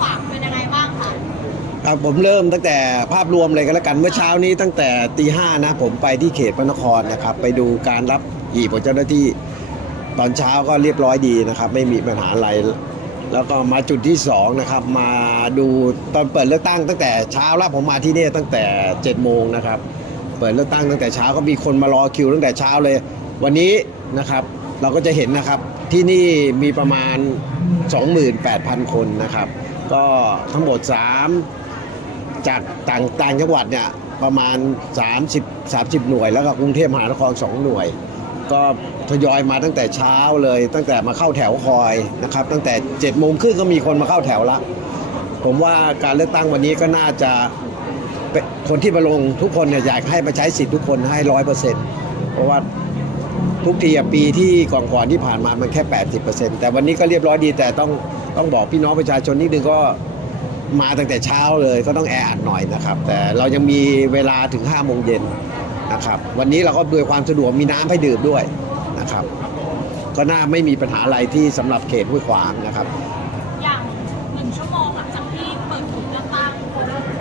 ขวางเป็นยังไงบ้างคะครับผมเริ่มตั้งแต่ภาพรวมเลยก็แล้วกันเมื่อเช้านี้ตั้งแต่ตีห้านะผมไปที่เขตพระนครนะครับ ไปดูการรับหีบของเจ้าหน้าที่ ตอนเช้าก็เรียบร้อยดีนะครับ ไม่มีปัญหาอะไร แล้วก็มาจุดที่สองนะครับ มาดูตอนเปิดเลือกตั้งตั้งแต่เช้าแล้วผมมาที่นี่ตั้งแต่7จ็ดโมงนะครับ เปิดเลือกตั้งตั้งแต่เช้าก็มีคนมารอคิวตั้งแต่เช้าเลย วันนี้นะครับเราก็จะเห็นนะครับที่นี่มีประมาณ 28,000 คนนะครับ ก็ทั้งหมด 3 จากต่างต่างจังหวัดเนี่ยประมาณ 30 30 หน่วย แล้วก็กรุงเทพมหานคร 2 หน่วย ก็ทยอยมาตั้งแต่เช้าเลย ตั้งแต่มาเข้าแถวคอยนะครับ ตั้งแต่7จ็ดโมงครึ่งก็มีคนมาเข้าแถวละ ผมว่าการเลือกตั้งวันนี้ก็น่าจะคนที่มาลงทุกคนเนี่ยอยากให้มาใช้สิทธิ์ทุกคนให้ร้อยเปอร์เซ็นต์เพราะว่าทุกทีอะปีที่ก่อนๆที่ผ่านมามันแค่ 80%แต่วันนี้ก็เรียบร้อยดีแต่ต้อง ต้องบอกพี่น้องประชาชนนิดนึงก็มาตั้งแต่เช้าเลยก็ต้องแออัดหน่อยนะครับ แต่เรายังมีเวลาถึง5โมงเย็นนะครับ วันนี้เราก็ด้วยความสะดวกมีน้ำให้ดื่มด้วยนะครับ ก็น่าไม่มีปัญหาอะไรที่สำหรับเขตห้วยขวางนะครับ อย่างหนึ่งชั่วโมงหลังจากที่เปิดหีบเลือกตั้ง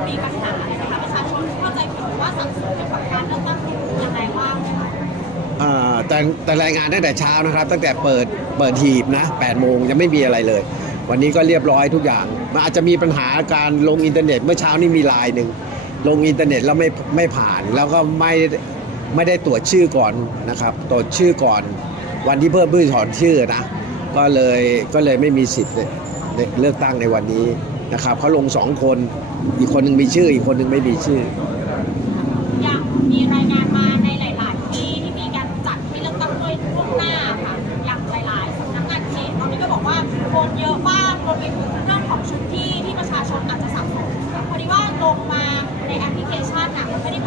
มีปัญหาอะไรไหมคะประชาชนเข้าใจผิดว่าสังคมเกี่ยวกับการเลือกตั้งยังไงบ้างไหมคะอ่าแต่แต่รายงานตั้งแต่เช้านะครับ ตั้งแต่เปิดเปิดหีบนะ8โมงยังไม่มีอะไรเลย วันนี้ก็เรียบร้อยทุกอย่าง มันอาจจะมีปัญหาการลงอินเทอร์เน็ต เมื่อเช้านี้มีลน์หนึ่งลงอินเทอร์เน็ตแล้วไม่ไม่ผ่าน แล้วก็ไม่ไม่ได้ตรวจชื่อก่อนนะครับ ตรวจชื่อก่อน วันที่เพิ่มพื้นถอนชื่อนะ ก็เลยก็เลยไม่มีสิทธิ์เลือกตั้งในวันนี้นะครับเขาลงสองคน อีกคนหนึ่งมีชื่อ อีกคนหนึ่งไม่มีชื่อ อย่างมีรายงานมาใน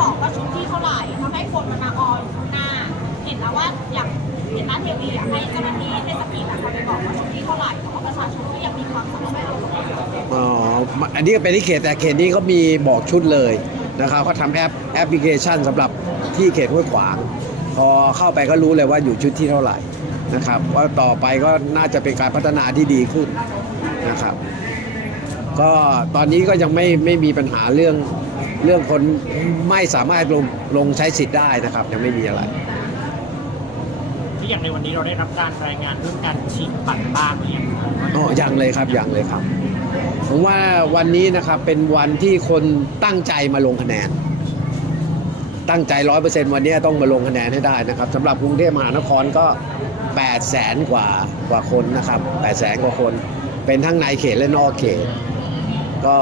บอกว่าชุดที่เท่าไหร่ทำให้คนมันมาอออยู่ข้างหน้า เห็นแล้วว่าอย่างเห็นร้านเทวีอยากให้เจ้าหน้าที่เทศกิจอะค่ะไปบอกว่าชุดที่เท่าไหร่แต่ว่าประชาชนก็ยังมีความสับสนอยู่อ๋ออันนี้ก็เป็นที่เขตแต่เขตนี้เขามีบอกชุดเลยนะครับเขาทำแอปแอปพลิเคชันสำหรับที่เขตห้วยขวางพอเข้าไปก็รู้เลยว่าอยู่ชุดที่เท่าไหร่นะครับว่าต่อไปก็น่าจะเป็นการพัฒนาที่ดีขึ้นนะครับ ก็ตอนนี้ก็ยังไม่ไม่มีปัญหาเรื่อง เรื่องคนไม่สามารถลงลงใช้สิทธิ์ได้นะครับยังไม่มีอะไร ที่อย่างในวันนี้เราได้รับการรายงานเรื่องการฉีกบัตรบ้างหรือยังครับอ๋อยังเลยครับยังเลยครับผมว่าวันนี้นะครับเป็นวันที่คนตั้งใจมาลงคะแนน ตั้งใจร้อยเปอร์เซ็นต์วันนี้ต้องมาลงคะแนนให้ได้นะครับสำหรับกรุงเทพมหานครก็8 0 0แสนกว่ากว่าคนนะครับ8 0 0แสนกว่าคน เป็นทั้งในเขตและนอกเขต ก็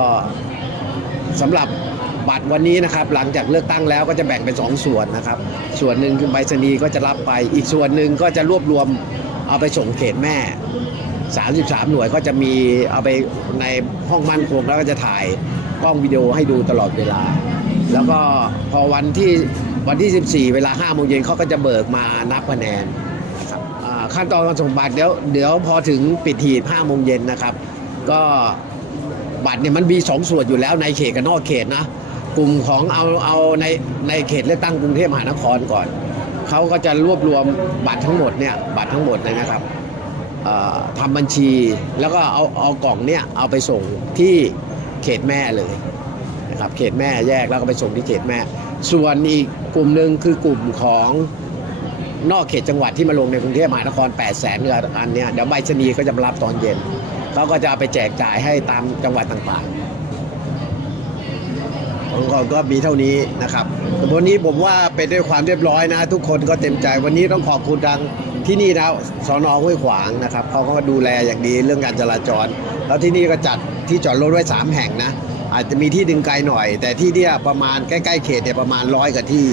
สำหรับ บัตรวันนี้นะครับหลังจากเลือกตั้งแล้วก็จะแบ่งเป็นสองส่วนนะครับ ส่วนหนึ่งคือใบสนีย์ก็จะรับไป อีกส่วนหนึ่งก็จะรวบรวมเอาไปส่งเขตแม่ 33 หน่วยก็จะมีเอาไปในห้องมั่นคงแล้วก็จะถ่ายกล้องวิดีโอให้ดูตลอดเวลา แล้วก็พอวันที่วันที่ 14 เวลา5โมงเย็นเขาก็จะเบิกมานับคะแนนขั้นตอนการส่งบัตรเดี๋ยวเดี๋ยวพอถึงปิดหีบ5โมงเย็นนะครับ ก็บัตรเนี่ยมันมีสองส่วนอยู่แล้วในเขตกับนอกเขตนะ กลุ่มของเอาเอาในในเขตเลือกตั้งกรุงเทพมหานครก่อนเขาก็จะรวบรวมบัตรทั้งหมดเนี่ยบัตรทั้งหมดเลยนะครับทำบัญชีแล้วก็เอาเอากล่องเนี่ยเอาไปส่งที่เขตแม่เลยนะครับเขตแม่แยกแล้วก็ไปส่งที่เขตแม่ ส่วนอีกกลุ่มหนึ่งคือกลุ่มของนอกเขตจังหวัดที่มาลงในกรุงเทพมหานคร 8 0 0แสนเงินอันเนี้ยเดี๋ยวใบชนีย์ก็จะมารับตอนเย็นเขาก็จะเอาไปแจกจ่ายให้ตามจังหวัดต่างๆ ของเราก็มีเท่านี้นะครับวันนี้ผมว่าเป็นด้วยความเรียบร้อยนะ ทุกคนก็เต็มใจวันนี้ต้องขอบคุณทางที่นี่นะสอนอห้วยขวางนะครับเขาก็ดูแลอย่างดีเรื่องการจราจร แล้วที่นี่ก็จัดที่จอดรถไว้สามแห่งนะอาจจะมีที่ดึงไกลหน่อย แต่ที่เนี่ยประมาณใกล้ๆเขตเนี่ยประมาณร้อยกว่าที่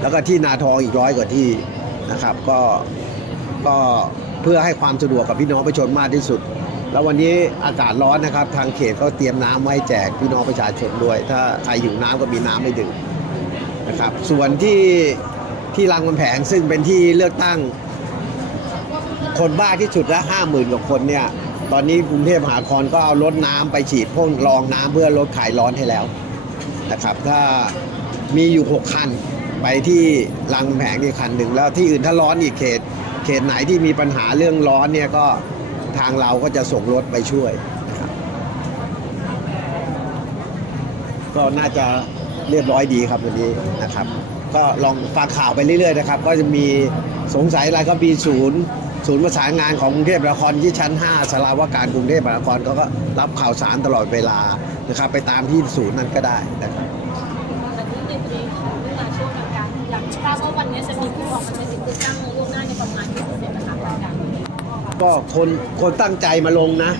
แล้วก็ที่นาทองอีกร้อยกว่าที่นะครับ ก็ก็เพื่อให้ความสะดวกกับพี่น้องประชาชนมากที่สุด แล้ววันนี้อากาศร้อนนะครับ ทางเขตก็เตรียมน้ำไว้แจกพี่น้องประชาชนด้วย ถ้าใครอยู่น้ำก็มีน้ำให้ดื่มนะครับ ส่วนที่ที่รางกำแผงซึ่งเป็นที่เลือกตั้ง คนบ้าที่สุดละห้าหมื่นกว่าคนเนี่ย ตอนนี้กรุงเทพมหานครก็เอารถน้ำไปฉีดพ่นรองน้ำเพื่อลดขายร้อนให้แล้วนะครับ ถ้ามีอยู่6คันไปที่รางแผงอีกคันหนึ่งแล้วที่อื่นถ้าร้อนอีกเขต เขตไหนที่มีปัญหาเรื่องร้อนเนี่ยก็ ทางเราก็จะส่งรถไปช่วยนะครับก็น่าจะเรียบร้อยดีครับวันนี้นะครับ ก็ลองฟังข่าวไปเรื่อยๆนะครับ ก็จะมีสงสัยอะไรก็มีศูนย์ศูนย์ประสานงานของกรุงเทพมหานครที่ชั้น 5สาราวาการกรุงเทพมหานครเขาก็รับข่าวสารตลอดเวลานะครับ ไปตามที่ศูนย์นั้นก็ได้นะครับแต่ที่ในตรีของเรื่องงาช่วงกลางๆอยากทราบว่าวันนี้จะมีผู้ออกมาใช้สิทธิ์เลือกตั้ง ก็คนคนตั้งใจมาลงนะ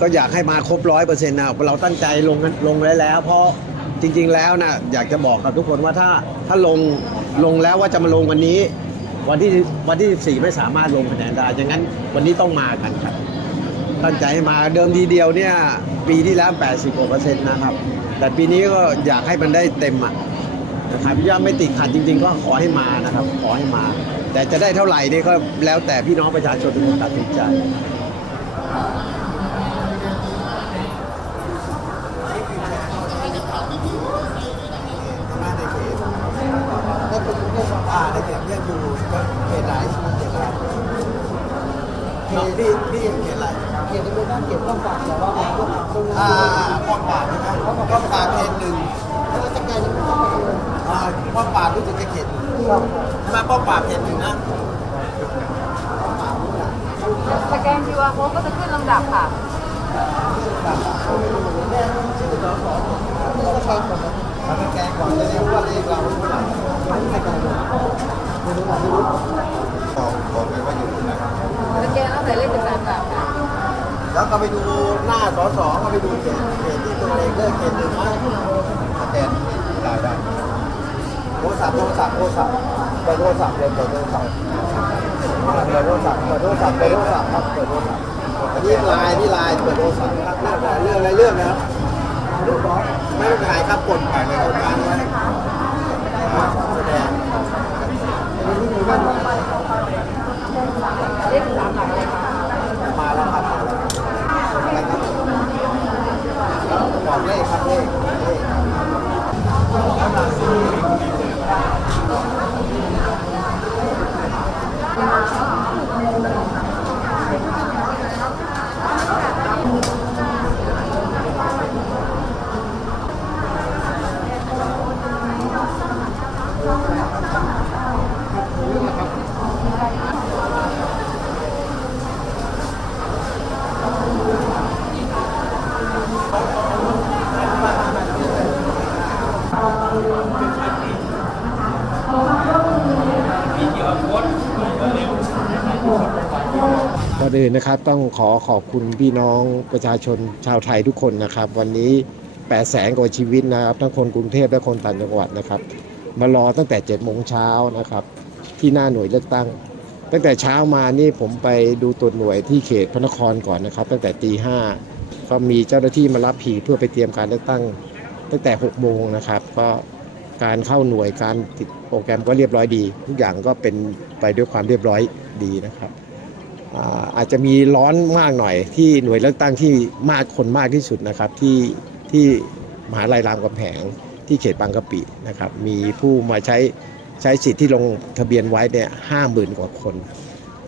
ก็อยากให้มาครบร้อยเปอร์เซ็นต์นะเราตั้งใจลงลงไว้แล้ว เพราะจริง ๆ แล้วนะอยากจะบอกกับทุกคนว่าถ้าถ้าลงลงแล้วว่าจะมาลงวันนี้ วันที่วันที่14ไม่สามารถลงคะแนนได้ดังนั้นวันนี้ต้องมากันครับตั้งใจให้มาเดิมทีเดียวเนี่ย ปีที่แล้ว80กว่าเปอร์เซ็นต์นะครับ แต่ปีนี้ก็อยากให้มันได้เต็มอะนะครับย่าไม่ติดขัดจริง ๆ ก็ขอให้มานะครับ ขอให้มา แต่จะได้เท่าไหร่นี่ก็แล้วแต่พี่น้องประชาชนเป็นคนตัดสินใจมาในเขตถ้าเป็นเรื่องอ่าในเขตเนี่อยู่เขตไหนเขตอะไรเขตที่ที่เขตอะไรเขตที่เป็นด้านเขตต้องฝากแต่ว่าอ่าป้องปราบใช่ไหมป้องปราบเขตหนึ่งแล้วจะไกลจะไม่ต้องไงอ่าป้องปรารู้สึกจะเขตหนึ่ง ป้องปราบเขตหนึ่งนะสแกน QR code ก็จะขึ้นลำดับค่ะ มาสแกนก่อนจะได้รู้ว่าเลขเราเท่าไหร่สแกนก่อนไม่รู้ไม่รู้บอกบอกเลยว่าอยู่ที่ไหนสแกนตั้งแต่เลขถึงสามหลักค่ะ แล้วก็ไปดูหน้าสอสอก็ไปดูเขตเขตที่ตัวเองเลือกเขตหนึ่งไหมสแกนได้ได้โทรศัพท์โทรศัพท์โทรศัพท์ เปิดโทรศัพท์เลยเปิดโทรศัพท์เปิดโทรศัพท์เปิดโทรศัพท์เปิดโทรศัพท์ครับเปิดโทรศัพท์นี่ไลน์ที่ไลน์เปิดโทรศัพท์ครับเรื่องอะไรเรื่องนะครับไม่ต้องถ่ายครับกดถ่ายเลยเอาการไว้แสดง เลขถึงสามหลักเลยค่ะ มาแล้วครับมาแล้วอะไรครับบอกเลขครับเลขเลข ก่ อนอื่นนะครับต้องขอขอบคุณพี่น้องประชาชนชาวไทยทุกคนนะครับ วันนี้8แสนกว่าชีวิตนะครับ ทั้งคนกรุงเทพและคนต่างจังหวัดนะครับ มารอตั้งแต่7โมงเช้านะครับ ที่หน้าหน่วยเลือกตั้ง ตั้งแต่เช้ามานี่ผมไปดูตรวจหน่วยที่เขตพระนครก่อนนะครับ ตั้งแต่ตีห้าก็มีเจ้าหน้าที่มารับผีเพื่อไปเตรียมการเลือกตั้ง ตั้งแต่6โมงนะครับ ก็การเข้าหน่วยการติดโปรแกรมก็เรียบร้อยดี ทุกอย่างก็เป็นไปด้วยความเรียบร้อยดีนะครับ อาจจะมีร้อนมากหน่อยที่หน่วยเลือกตั้งที่มากคนมากที่สุดนะครับที่ที่มหาลัยรามคำแหงที่เขตบางกะปินะครับมีผู้มาใช้ใช้สิทธิ์ที่ลงทะเบียนไว้เนี่ยห้าหมื่นกว่าคน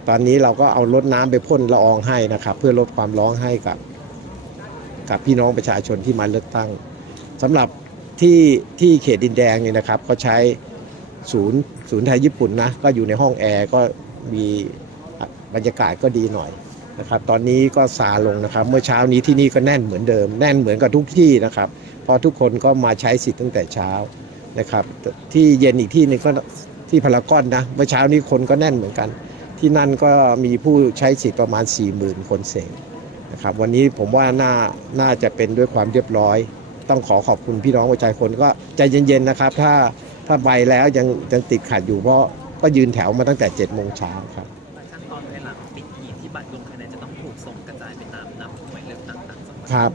ตอนนี้เราก็เอารถน้ำไปพ่นละอองให้นะครับ เพื่อลดความร้อนให้กับ กับพี่น้องประชาชนที่มาเลือกตั้งสำหรับที่ที่เขตดินแดงเนี่ยนะครับ ก็ใช้ศูนย์ศูนย์ไทยญี่ปุ่นนะก็อยู่ในห้องแอร์ก็มี บรรยากาศก็ดีหน่อยนะครับ ตอนนี้ก็ซาลงนะครับ เมื่อเช้านี้ที่นี่ก็แน่นเหมือนเดิม แน่นเหมือนกับทุกที่นะครับ เพราะทุกคนก็มาใช้สิทธิ์ตั้งแต่เช้านะครับ ที่เย็นอีกที่หนึงก็ที่พารากอนนะ เมื่อเช้านี้คนก็แน่นเหมือนกัน ที่นั่นก็มีผู้ใช้สิทธิ์ประมาณ 4 0,000 คนเศษนะครับ วันนี้ผมว่าน่าน่าจะเป็นด้วยความเรียบร้อย ต้องขอขอบคุณพี่น้องประชาชนก็ใจเย็นๆนะครับ ถ้าถ้าใบแล้วยังยังติดขัดอยู่เพราะก็ยืนแถวมาตั้งแต่7จ็ดโมงเช้าครับ ครับ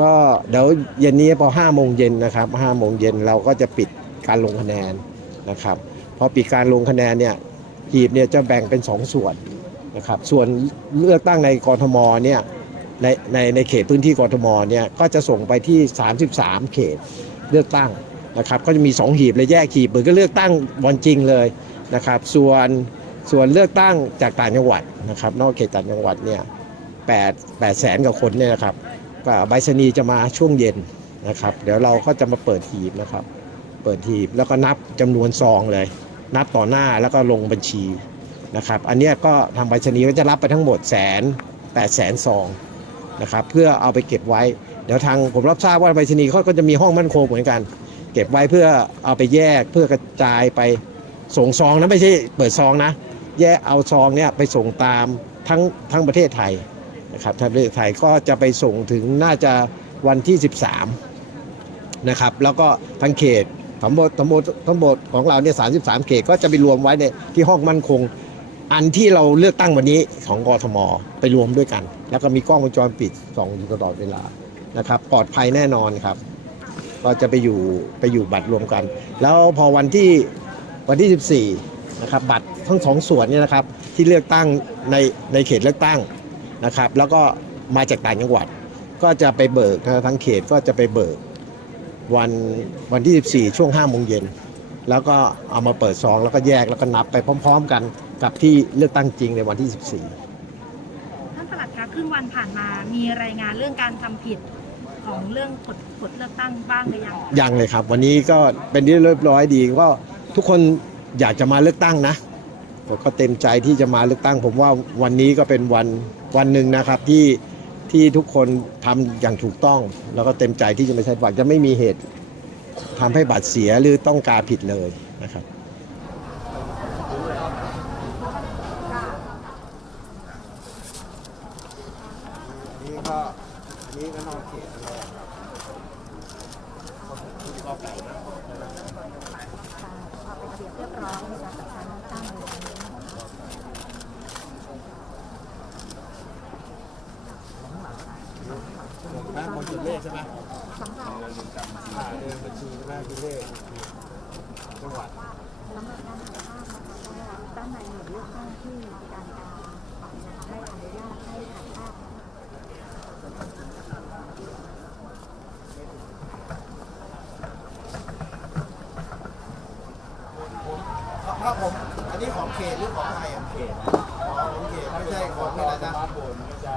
ก็เดี๋ยวเย็นนี้พอ5โมงเย็นนะครับ5โมงเย็นเราก็จะปิดการลงคะแนนนะครับพอปิดการลงคะแนนเนี่ยหีบเนี่ยจะแบ่งเป็น 2 ส่วนนะครับส่วนเลือกตั้งในกรทมเนี่ยในในในเขตพื้นที่กรทมเนี่ยก็จะส่งไปที่ 33 เขตเลือกตั้งนะครับก็จะมี 2 หีบเลยแยกหีบเหมือนก็เลือกตั้งวันจริงเลยนะครับส่วนส่วนเลือกตั้งจากต่างจังหวัดนะครับนอกเขตต่างจังหวัดเนี่ย8 8แปดแสนกว่าคนเนี่ยนะครับ ใบสนีจะมาช่วงเย็นนะครับ เดี๋ยวเราก็จะมาเปิดหีบนะครับ เปิดหีบแล้วก็นับจำนวนซองเลย นับต่อหน้าแล้วก็ลงบัญชีนะครับ อันนี้ก็ทางไปรษณีก็จะรับไปทั้งหมดแสนแปดแสนซองนะครับ เพื่อเอาไปเก็บไว้ เดี๋ยวทางผมรับทราบว่าไปรษณีเขาก็จะมีห้องมั่นคงเหมือนกัน เก็บไว้เพื่อเอาไปแยกเพื่อกระจายไปส่งซองนะไม่ใช่เปิดซองนะ แยกเอาซองเนี่ยไปส่งตามทั้งทั้งประเทศไทย นะครับทั้งประเทศไทยก็จะไปส่งถึงน่าจะวันที่ 13นะครับแล้วก็ทั้งเขตทั้งหมดทั้งหมดทั้งหมดของเราเนี่ย 33 เขตก็จะไปรวมไว้ในที่ห้องมั่นคง อันที่เราเลือกตั้งวันนี้ของกทมไปรวมด้วยกัน แล้วก็มีกล้องวงจรปิดส่องอยู่ตลอดเวลานะครับปลอดภัยแน่นอนครับ ก็จะไปอยู่ไปอยู่บัตรรวมกัน แล้วพอวันที่วันที่ 14นะครับบัตรทั้งสองส่วนเนี่ยนะครับที่เลือกตั้งในในเขตเลือกตั้ง นะครับ แล้วก็มาจากต่างจังหวัด ก็จะไปเบิกนะทั้งเขตก็จะไปเบิกวันวันที่ 14 ช่วง5โมงเย็น แล้วก็เอามาเปิดซองแล้วก็แยกแล้วก็นับไปพร้อม ๆ กันกับที่เลือกตั้งจริงในวันที่ 14 ท่านปลัดคะครึ่งวันผ่านมามีรายงานเรื่องการทำผิดของเรื่องกฎกฎเลือกตั้งบ้างหรือยังยังเลยครับ วันนี้ก็เป็นที่เรียบร้อยดีก็ทุกคนอยากจะมาเลือกตั้งนะ ผมก็เต็มใจที่จะมาเลือกตั้ง ผมว่าวันนี้ก็เป็นวันวันหนึ่งนะครับที่ที่ทุกคนทำอย่างถูกต้อง แล้วก็เต็มใจที่จะไม่ใช้บัตรจะไม่มีเหตุทำให้บัตรเสียหรือต้องการผิดเลยนะครับนี่ก็อันนี้ก็นอกเขตเลยแม่คนจุดเลขใช่ไหมอ่าเดินบัญชีแม่จุดเลขจังหวัด ครับผม อันนี้ของเขตหรือของไทยอะเขตอ๋อของเขตไม่ใช่ของนี่นะจ๊ะสมาร์ทโฟนก็จะ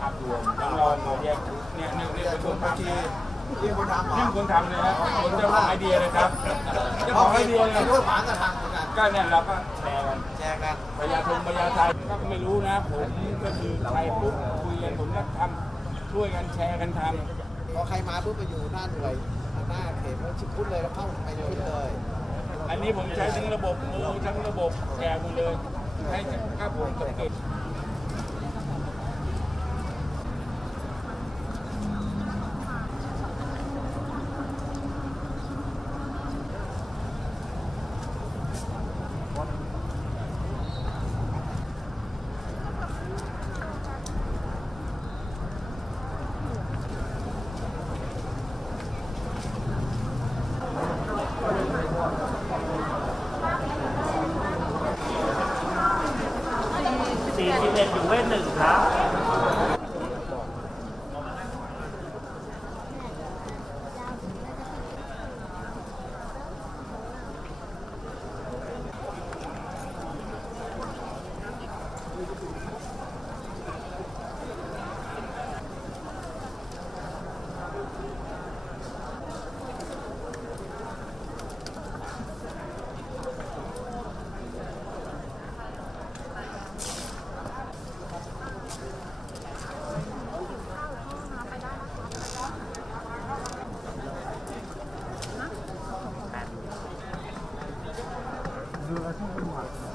ภาพรวมแล้วเราเราแยกเนี่ยเนี่ยเนี่ยจะเป็นชคนนบัญทำชีนะที่คนทำเหรอนี่เป็นคนทำเลยนะคนเจ้าของไอเดียนะครับเจ้าของไอเดียไอ้เนี่ยพวกหมากระทำเหมือนกันก็เนี่ยเราก็แชร์กันแชร์กันประยาชนประยาไทยก็ไม่รู้นะผมก็คือใครปุ๊บคุยกันผมก็ทำช่วยกันแชร์กันทพอใครมาปุ๊บไปอยู่หน้าหน่วยหน้าเขตแล้วชิบพุ้นเลยแล้วเข้าไปชุดเลยำ อันนี้ผมใช้ทั้งระบบมือทั้งระบบแชร์หมดเลยให้ค่าผมกับกิด divulgación del marco.